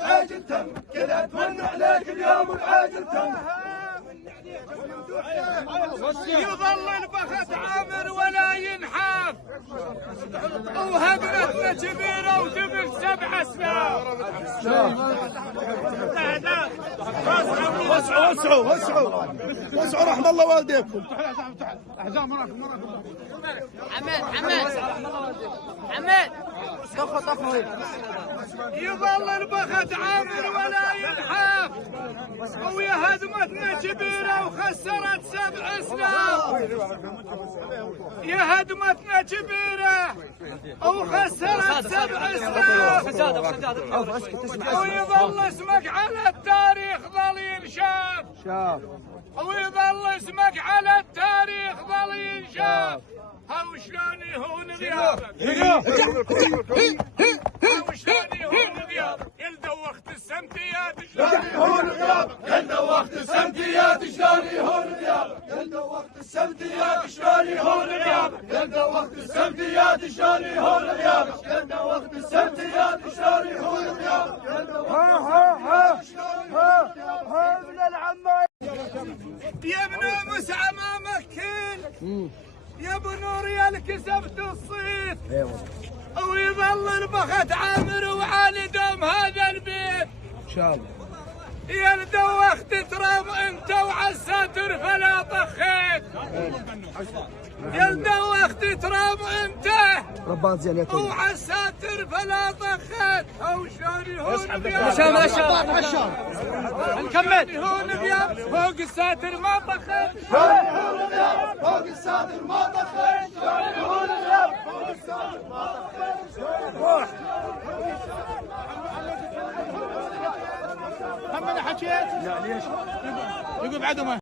العاجل تم، كلها تمنى عليك اليوم العاجل تم. يظل البخت عامر ولا ينحاف، وهدمتنا كبيرة وتبل 7 سنين. وسعوا رحم الله والديكم. حماد يظل البخت عامر ولا ينحاف، ويا هدمتنا كبيرة وخسرت 7 سنين. يا هدمتنا كبيرة وخسرت 7 سنين. ويظل اسمك على التاريخ ظل ينشاف، ويظل اسمك على التاريخ ظل ينشاف. هاو شلون يهون غيابك، هاو شلون يهون غيابك، يلدوخت السمتيات شلون يهون غيابك، يلدوخت السمتيات شلون يهون غيابك، يلدوخت السمتيات شلون يهون غيابك، يلدوخت السمتيات شلون يهون غيابك، يلدوخت السمتيات شلون يهون غيابك. ها من العمايل يا ابن موسى امامك كل، يا ابو نور يا كسبت الصيت. ويظل البخت عامر وعلي دوم هذا البيت ان شاء الله. يا لدوخت تراب انت وعالساتر فلا طخيت، يا لدوخت تراب انت رباط زين وعالساتر فلا طخيت. او شلون يهون نكمل يهون بياب فوق الساتر ما طخيت، شلون يهون غيابك، فوق الساتر ما طخيت، شلون يهون غيابك، فوق الساتر ما طخيت، شلون يهون. هم انا حكيت؟ لا ليش؟ يقول بعد ما